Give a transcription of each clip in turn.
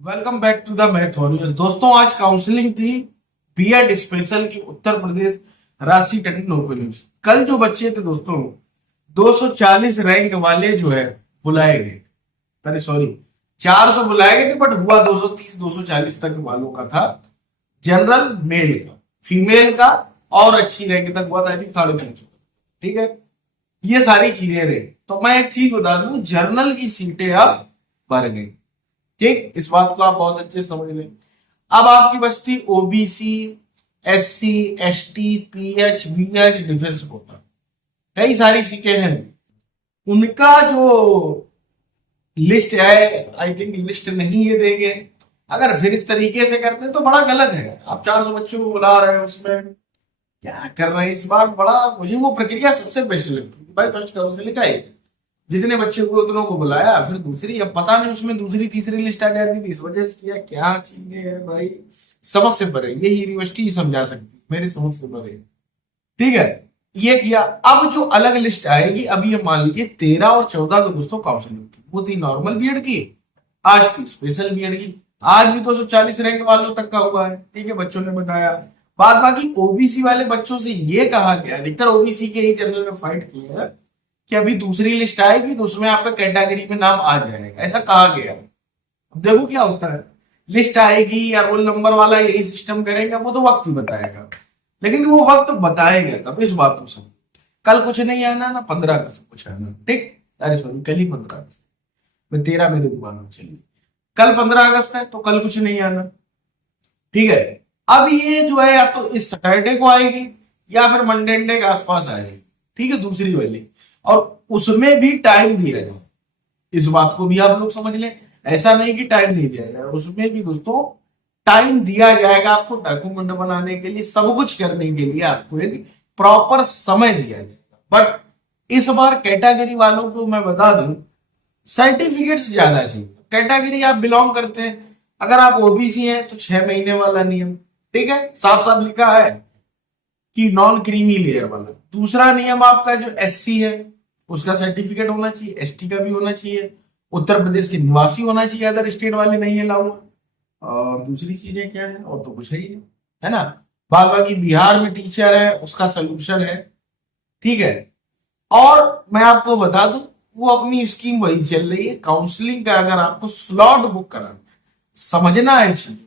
Welcome back to the Math Warriors. दोस्तों, आज counselling थी बीएड स्पेशल की उत्तर प्रदेश राशि टंडन ओपन यूनिवर्सिटी। कल जो बच्चे थे दोस्तों, 240 रैंक वाले जो है बुलाए गए। अरे सॉरी, 400 बुलाए गए थे, बट हुआ 230 240 तक वालों का था। जनरल मेल का, फीमेल का और अच्छी रैंक तक हुआ था, आई थिंक 350। ठीक है, ये सारी चीजें रही। तो मैं एक चीज बता दूं, जर्नल की सीटें अब भर गई। ठीक, इस बात को आप बहुत अच्छे से समझ लें। अब आपकी बचती OBC, SC, ST, PH, VH, defence quota, कई सारी सीटें हैं। उनका जो लिस्ट है, आई थिंक लिस्ट नहीं ये देंगे। अगर फिर इस तरीके से करते हैं तो बड़ा गलत है। आप 400 बच्चों को बुला रहे हो, उसमें क्या कर रहे हैं इस बार। बड़ा मुझे वो प्रक्रिया सबसे बेस्ट लगती है भाई। फर्स्ट काउंसिल का है, जितने बच्चे हुए उतनों को बुलाया, फिर दूसरी, अब पता नहीं उसमें दूसरी तीसरी लिस्ट आ जाती थी, इस वजह से किया। क्या चीजें हैं भाई, समझ से परे। ये यूनिवर्सिटी ही समझा सकती, मेरी समझ से परे। ठीक है, ये किया। अब जो अलग लिस्ट आएगी, अब ये मान लीजिए 13 और 14 को दोस्तों काउंसिलिंग थी। वो थी नॉर्मल बीएड की, आज थी स्पेशल बीएड की। आज भी 240 रैंक वालों तक का हुआ है। ठीक है, बच्चों ने बताया। बाद बाकी ओबीसी वाले बच्चों से ये कहा गया, अधिकतर ओबीसी के ही जनरल में फाइट किए हैं कि अभी दूसरी लिस्ट आएगी तो उसमें आपका कैटेगरी में नाम आ जाएगा, ऐसा कहा गया। अब देखो क्या होता है, लिस्ट आएगी या रोल नंबर वाला यही सिस्टम करेगा, वो तो वक्त ही बताएगा। लेकिन वो वक्त बताएगा तब, इस बात को समझ। कल कुछ नहीं आना ना, 15 अगस्त को कुछ आना। ठीक, अरे सॉरी, कल ही 15 अगस्त, मैं 13 मेरे दिमाग में चलिए। कल 15 अगस्त है तो कल कुछ नहीं आना। ठीक है, अब ये जो है या तो इस सैटरडे को आएगी या फिर मंडे के आसपास आएगी। ठीक है, दूसरी वाली, और उसमें भी टाइम दिया जाए। इस बात को भी आप लोग समझ लें, ऐसा नहीं कि टाइम नहीं दिया जाए, उसमें भी दोस्तों टाइम दिया जाएगा आपको डॉक्यूमेंट बनाने के लिए, सब कुछ करने के लिए आपको एक प्रॉपर समय दिया जाएगा। बट इस बार कैटेगरी वालों को मैं बता दूं, सर्टिफिकेट्स ज्यादा चाहिए। कैटेगरी आप बिलोंग करते हैं, अगर आप ओबीसी हैं तो 6 महीने वाला नियम। ठीक है, साफ साफ लिखा है कि नॉन क्रीमी लेयर वाला। दूसरा नियम आपका जो एससी है उसका सर्टिफिकेट होना चाहिए, एसटी का भी होना चाहिए, उत्तर प्रदेश के निवासी होना चाहिए, अदर स्टेट वाले नहीं अलाउ। और दूसरी चीजें क्या है, और तो कुछ है ही नहीं, है ना। बाकी बिहार में टीचर है, उसका सोल्यूशन है। ठीक है, और मैं आपको बता दूं, वो अपनी स्कीम वही चल रही है। काउंसलिंग का अगर आपको स्लॉट बुक कराना, समझना है चीज,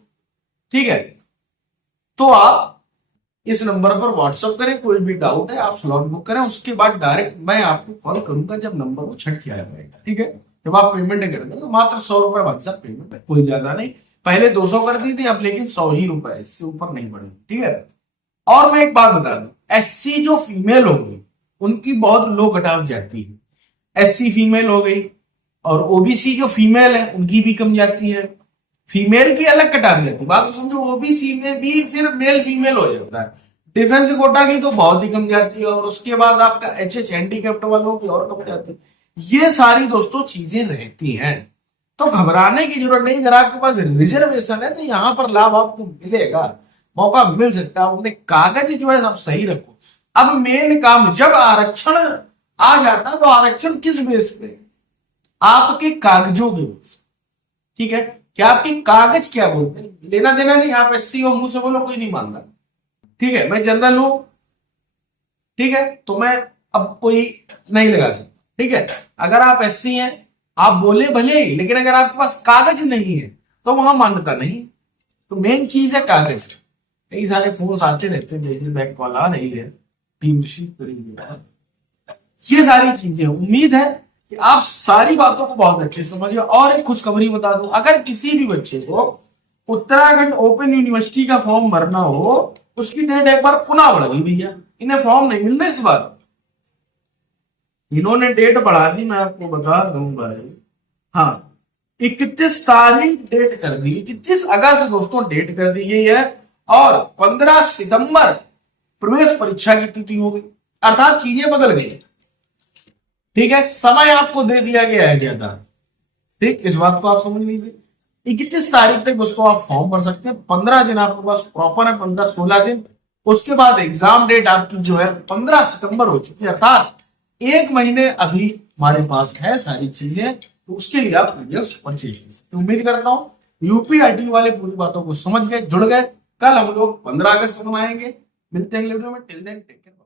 ठीक है, तो आप इस नंबर पर व्हाट्सअप करें। कोई भी डाउट है आप स्लॉट बुक करें, उसके बाद डायरेक्ट मैं आपको कॉल करूंगा जब नंबर वो छट के आ जाएगा। ठीक है, जब आप पेमेंट कर देंगे, मात्र 100 रुपए व्हाट्सएप पेमेंट है, कोई ज्यादा नहीं। पहले 200 कर दी थी, अब लेकिन 100 ही रुपए, इससे ऊपर नहीं बढ़ेगी। ठीक है, और मैं एक बात बता दूं, एससी जो फीमेल होगी उनकी बहुत लो कट ऑफ जाती है। एससी फीमेल हो गई, और ओबीसी जो फीमेल है उनकी भी कम जाती है। फीमेल की अलग कट ऑफ जाती है, बात को समझो। ओबीसी में भी फिर मेल फीमेल हो जाता है। डिफेंस कोटा की तो बहुत ही कम जाती है, और उसके बाद आपका एचएच हैंडीकैप्ट वालों की और कम जाती है। ये सारी दोस्तों चीजें रहती हैं, तो घबराने की जरूरत नहीं। अगर आपके पास रिजर्वेशन है तो यहां पर लाभ आपको मिलेगा, मौका मिल सकता है। अपने कागज जो है सब सही रखो। अब मेन काम, जब आरक्षण आ जाता है तो आरक्षण किस बेस पे, आपके कागजों के बेस। ठीक है, क्या आपके कागज क्या बोलते हैं, लेना देना नहीं। आप एससी हो, मुंह से बोलो कोई नहीं मानता। ठीक है, मैं जनरल हूं, ठीक है, तो मैं अब कोई नहीं लगा सकता। ठीक है, अगर आप एससी हैं, आप बोले भले ही, लेकिन अगर आपके पास कागज नहीं है तो वहां मान्यता नहीं। तो मेन चीज है कागज। कई सारे फोन आते रहते हैं, बैंक कॉल आ रही है, टीम रिसीव करेंगे। ये सारी चीजें, उम्मीद है कि आप सारी बातों को बहुत अच्छे से समझिए। और एक खुशखबरी बता दूं, अगर किसी भी बच्चे को उत्तराखंड ओपन यूनिवर्सिटी का फॉर्म भरना हो, उसकी डेट एक बार पुनः बढ़ गई भैया। इन्हें फॉर्म नहीं मिल रहा इस बार, इन्होंने डेट बढ़ा दी, मैं आपको बता दूं भाई। हाँ, 31 तारीख डेट कर दी, 31 अगस्त दोस्तों डेट कर दी गई है, और 15 सितंबर प्रवेश परीक्षा की तिथि हो गई। अर्थात चीजें बदल गई। ठीक है, समय आपको दे दिया गया है ज्यादा। ठीक, इस बात को आप समझ लीजिए। 31 तारीख तक उसको आप फॉर्म भर सकते हैं। 15 दिन आपके पास प्रॉपर है, 15-16 दिन। उसके बाद एग्जाम डेट आपकी जो है 15 सितंबर हो चुकी है, अर्थात 1 महीने अभी हमारे पास है सारी चीजें। तो उसके लिए आप परचेज कर सकते हैं। उम्मीद करता हूं यूपीआईटी वाले पूरी बातों को समझ गए, जुड़ गए। कल हम लोग 15 अगस्त मनाएंगे। मिलते हैं अगले वीडियो में। Till then take care.